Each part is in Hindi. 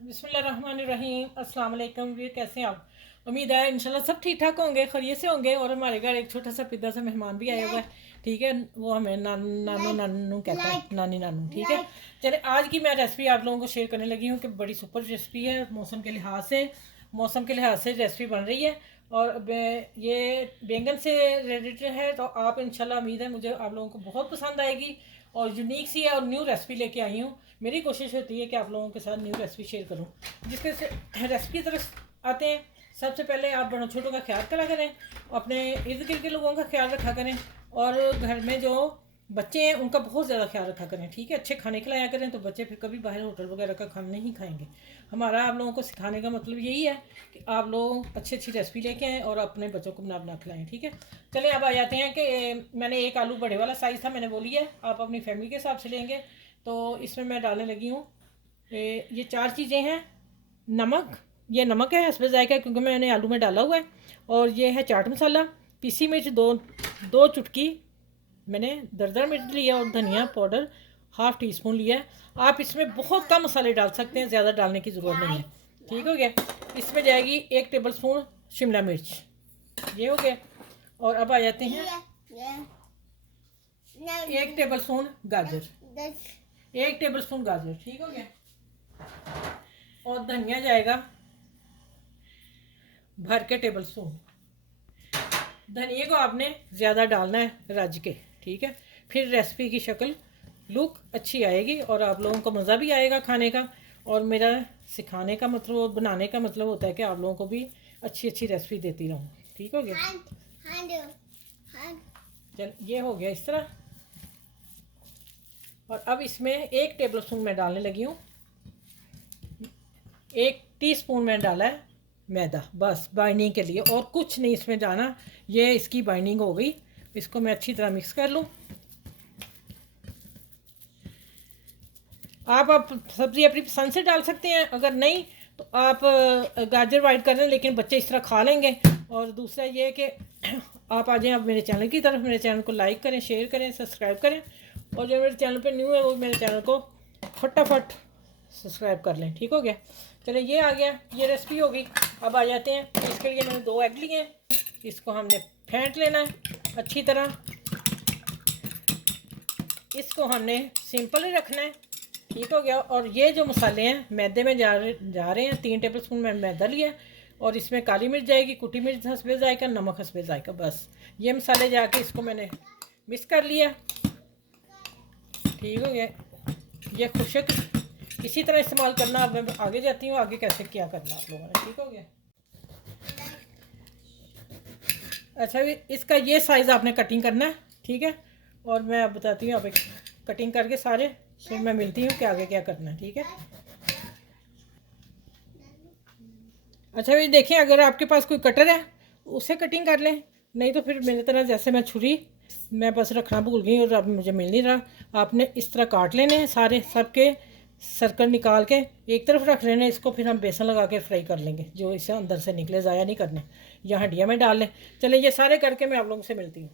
बिस्मिल्लाहिर्रहमानिर्रहीम। अस्सलाम वालेकुम। वीर, कैसे हैं आप? उम्मीद है इंशाल्लाह सब ठीक ठाक होंगे, खैरियत से होंगे। और हमारे घर एक छोटा सा पिद्दा सा मेहमान भी आया हुआ है, ठीक है। वो हमें नानू नानू कहता है, नानी नानू, ठीक है। चले, आज की मैं रेसिपी आप लोगों को शेयर करने लगी हूँ कि बड़ी सुपर रेसिपी है। मौसम के लिहाज से रेसिपी बन रही है और ये बैंगन से रिलेटेड है, तो आप इंशाल्लाह उम्मीद है मुझे आप लोगों को बहुत पसंद आएगी। और यूनिक सी है और न्यू रेसिपी लेके आई हूँ। मेरी कोशिश होती है कि आप लोगों के साथ न्यू रेसिपी शेयर करूँ। जिसके से रेसिपी की तरफ आते हैं। सबसे पहले आप बड़ों छोटों का ख्याल करा करें, अपने इर्द गिर्द के लोगों का ख्याल रखा करें, और घर में जो बच्चे हैं उनका बहुत ज़्यादा ख्याल रखा करें, ठीक है। अच्छे खाने खिलाया करें, तो बच्चे फिर कभी बाहर होटल वगैरह का खाना नहीं खाएंगे। हमारा आप लोगों को सिखाने का मतलब यही है कि आप लोग अच्छी अच्छी रेसिपी लेके आएँ और अपने बच्चों को बना बना खिलाएँ, ठीक है। चलिए, अब आ जाते हैं कि मैंने एक आलू बड़े वाला साइज़ था, मैंने वो लिया है। आप अपनी फैमिली के हिसाब से लेंगे। तो इसमें मैं डालने लगी हूँ ये 4 चीज़ें हैं। नमक, ये नमक है हस्बे जायका, क्योंकि मैंने आलू में डाला हुआ है। और ये है चाट मसाला, पीसी मिर्च दो चुटकी मैंने दरदरा मिर्च लिया, और धनिया पाउडर हाफ़ टी स्पून लिया है। आप इसमें बहुत कम मसाले डाल सकते हैं, ज़्यादा डालने की ज़रूरत नहीं है, ठीक हो गया। इसमें जाएगी 1 टेबल स्पून शिमला मिर्च, ये हो गया। और अब आ जाते हैं 1 टेबल स्पून गाजर, 1 टेबल स्पून गाजर, ठीक हो गया। और धनिया जाएगा भर के टेबल स्पून। धनिया को आपने ज़्यादा डालना है रज के, ठीक है। फिर रेसिपी की शक्ल लुक अच्छी आएगी और आप लोगों को मज़ा भी आएगा खाने का। और मेरा सिखाने का मतलब और बनाने का मतलब होता है कि आप लोगों को भी अच्छी अच्छी रेसिपी देती रहूँ, ठीक हो गया। चल, ये हो गया इस तरह। और अब इसमें 1 टेबल स्पून मैं डालने लगी हूँ। 1 टीस्पून मैंने डाला है मैदा, बस बाइंडिंग के लिए, और कुछ नहीं इसमें जाना। ये इसकी बाइंडिंग हो गई। इसको मैं अच्छी तरह मिक्स कर लूँ। आप सब्ज़ी अपनी पसंद से डाल सकते हैं, अगर नहीं तो आप गाजर वाइट कर लें, लेकिन बच्चे इस तरह खा लेंगे। और दूसरा ये है कि आप आ जाएं आप मेरे चैनल की तरफ, मेरे चैनल को लाइक करें, शेयर करें, सब्सक्राइब करें। और जो मेरे चैनल पे न्यू है वो मेरे चैनल को फटाफट सब्सक्राइब कर लें, ठीक हो गया। चलिए, ये आ गया, ये रेसिपी हो गई। अब आ जाते हैं, इसके लिए मैंने 2 एग लिए हैं। इसको हमने फेंट लेना है अच्छी तरह। इसको हमने सिंपल ही रखना है, ठीक हो गया। और ये जो मसाले हैं मैदे में जा रहे हैं। 3 टेबल स्पून मैंने मैदा लिया, और इसमें काली मिर्च जाएगी, कुटी मिर्च हस्बे जायका, नमक हस्बे जायका, बस ये मसाले जाके इसको मैंने मिक्स कर लिया, ठीक हो गया। ये खुशक इसी तरह इस्तेमाल करना। अब मैं आगे जाती हूँ, आगे कैसे क्या करना आप लोगों ने, ठीक हो गया। अच्छा, इसका ये साइज़ आपने कटिंग करना है, ठीक है। और मैं अब बताती हूँ, आप कटिंग करके सारे, फिर मैं मिलती हूँ कि आगे क्या करना है, ठीक है। अच्छा भाई, देखें, अगर आपके पास कोई कटर है उससे कटिंग कर लें, नहीं तो फिर मेरी तरह जैसे मैं छुरी मैं बस रखना भूल गई और अब मुझे मिल नहीं रहा। आपने इस तरह काट लेने हैं सारे, सबके सर्कल निकाल के एक तरफ रख लेने। इसको फिर हम बेसन लगा के फ्राई कर लेंगे, जो इसे अंदर से निकले, ज़ाया नहीं करने, या हड्डियाँ में डाल लें। चले, ये सारे करके मैं आप लोगों से मिलती हूँ।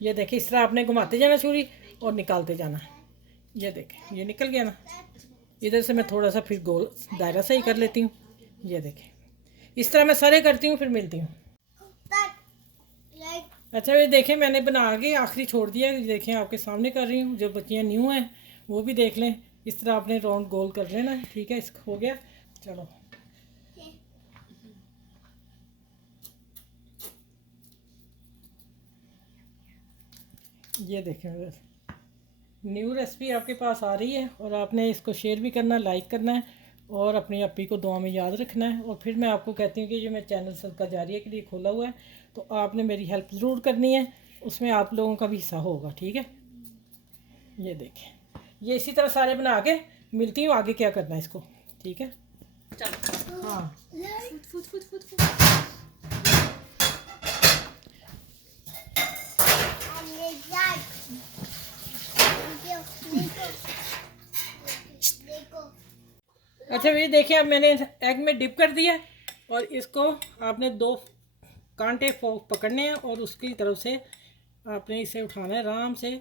ये देखिए, इस तरह आपने घुमाते जाना छुरी और निकालते जाना। ये देखें, ये निकल गया ना। इधर से मैं थोड़ा सा फिर गोल दायरा सही कर लेती हूँ। ये देखें, इस तरह मैं सारे करती हूँ, फिर मिलती हूँ। अच्छा, ये देखें, मैंने बना के आखिरी छोड़ दिया। देखें, आपके सामने कर रही हूँ। जो बच्चियाँ न्यू हैं वो भी देख लें। इस तरह आपने राउंड गोल कर लेना है, ठीक है। इसका हो गया। चलो, ये देखें, न्यू रेसिपी आपके पास आ रही है, और आपने इसको शेयर भी करना, लाइक करना है, और अपनी अपी को दुआ में याद रखना है। और फिर मैं आपको कहती हूँ कि जो मैं चैनल सदका जारिया के लिए खोला हुआ है, तो आपने मेरी हेल्प ज़रूर करनी है, उसमें आप लोगों का भी हिस्सा होगा, ठीक है। ये देखें, ये इसी तरह सारे बना के मिलती हूँ, आगे क्या करना है इसको, ठीक है। हाँ, अच्छा भैया, देखिए, अब मैंने एग में डिप कर दिया, और इसको आपने 2 कांटे फोक पकड़ने हैं, और उसकी तरफ से आपने इसे उठाना है आराम से।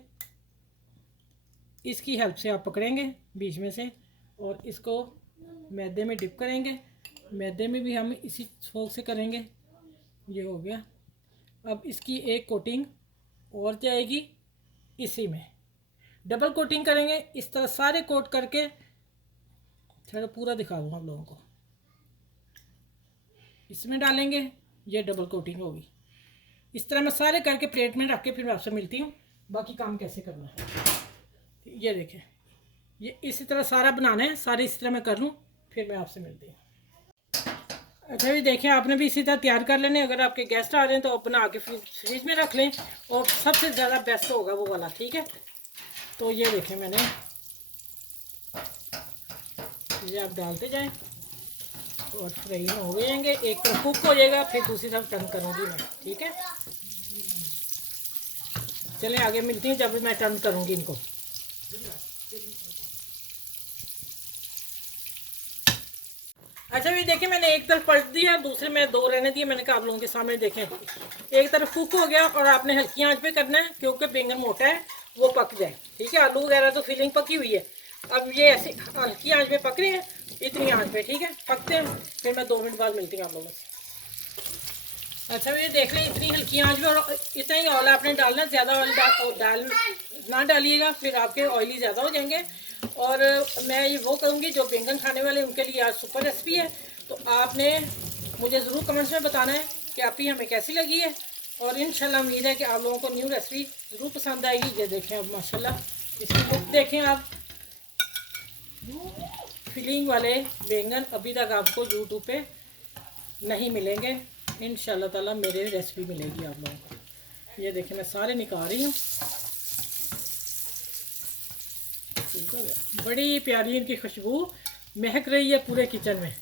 इसकी हेल्प से आप पकड़ेंगे बीच में से, और इसको मैदे में डिप करेंगे। मैदे में भी हम इसी फोक से करेंगे। ये हो गया। अब इसकी एक कोटिंग और जाएगी इसी में, डबल कोटिंग करेंगे। इस तरह सारे कोट करके थोड़ा पूरा दिखा दूँ आप लोगों को। इसमें डालेंगे, ये डबल कोटिंग होगी। इस तरह मैं सारे करके प्लेट में रख के फिर आपसे मिलती हूँ बाकी काम कैसे करना है। ये देखें, ये इसी तरह सारा बनाना है, सारे इस तरह मैं कर लूँ फिर मैं आपसे मिलती हूँ। अच्छा भी देखें, आपने भी इसी तरह तैयार कर लेने। अगर आपके गेस्ट आ रहे हैं तो आप बना के फ्रिज में रख लें, और सबसे ज़्यादा बेस्ट होगा वो वाला, ठीक है। तो ये देखें मैंने, ये आप डालते जाएं और फ्राई हो जाएंगे। एक तरफ कुक हो जाएगा, फिर दूसरी तरफ टर्न करूँगी मैं, ठीक है। चलें आगे मिलती हूँ जब भी मैं टर्न करूँगी इनको। अच्छा भी देखिए, मैंने एक तरफ पलट दिया, दूसरे में दो रहने दिए। मैंने कहा आप लोगों के सामने देखें, एक तरफ कुक हो गया और आपने हल्की आंच पे करना है क्योंकि बैंगन मोटा है, वो पक जाए, ठीक है। आलू वगैरह तो फिलिंग पकी हुई है। अब ये ऐसे हल्की आंच पे पक रहे हैं, इतनी आंच पे, ठीक है। पकते हैं, फिर मैं 2 मिनट बाद मिलती हूँ आप लोगों से। अच्छा ये देख लें, इतनी हल्की आंच पे, और इतना ही ऑयल आपने डालना, ज़्यादा ऑयल डाल ना डालिएगा, फिर आपके ऑयली ज़्यादा हो जाएंगे। और मैं ये वो कहूँगी जो बैंगन खाने वाले उनके लिए आज सुपर रेसिपी है। तो आपने मुझे ज़रूर कमेंट्स में बताना है कि आप ही हमें कैसी लगी है, और इंशाल्लाह उम्मीद है कि आप लोगों को न्यू रेसिपी ज़रूर पसंद आएगी। ये देखें, अब माशाल्लाह इसकी लुक देखें आप। फिलिंग वाले बैंगन अभी तक आपको यूट्यूब पे नहीं मिलेंगे, इंशाल्लाह ताला मेरे रेसिपी मिलेगी आप लोगों को। ये देखें, मैं सारे निकाल रही हूँ। बड़ी प्यारी इनकी खुशबू महक रही है पूरे किचन में।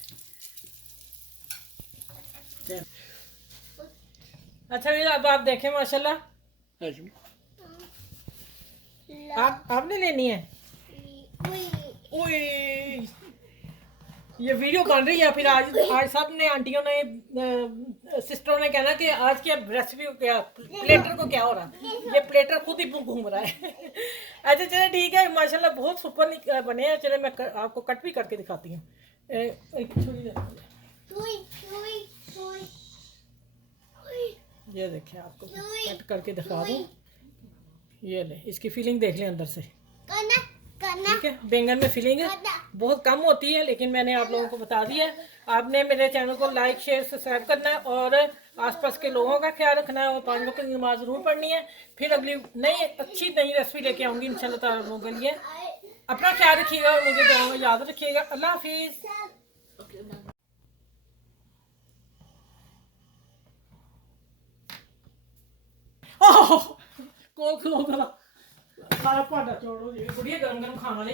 अच्छा भैया, अब आप देखें माशाल्लाह। आपने लेनी है? ओए, ये वीडियो बन रही है, फिर आज सब ने, आंटियों ने, सिस्टरों ने कहना कि आज की रेसिपी को क्या, प्लेटर को क्या हो रहा है। ये प्लेटर खुद ही घूम रहा है। अच्छा चले ठीक है, माशाल्लाह बहुत सुपर बने हैं। चले मैं आपको कट भी करके दिखाती हूँ। ये देखिए, आपको कट करके दिखा दूँ। ये ले, इसकी फीलिंग देख लें अंदर से, ठीक है। बैंगन में फीलिंग बहुत कम होती है, लेकिन मैंने आप लोगों को बता दिया। आपने मेरे चैनल को लाइक शेयर सब्सक्राइब करना है, और आसपास के लोगों का ख्याल रखना है, और 5 वक्त की नमाज ज़रूर पढ़नी है। फिर अगली अच्छी नई रेसिपी लेके आऊँगी इंशाल्लाह ताला आप लोगों के लिए। अपना ख्याल रखिएगा और मुझे दुआ में याद रखिएगा। अल्लाह हाफिज़। कोल खलो सारा भांडा चोड़ो जी, बुढ़िया गरम गरम खाने वाले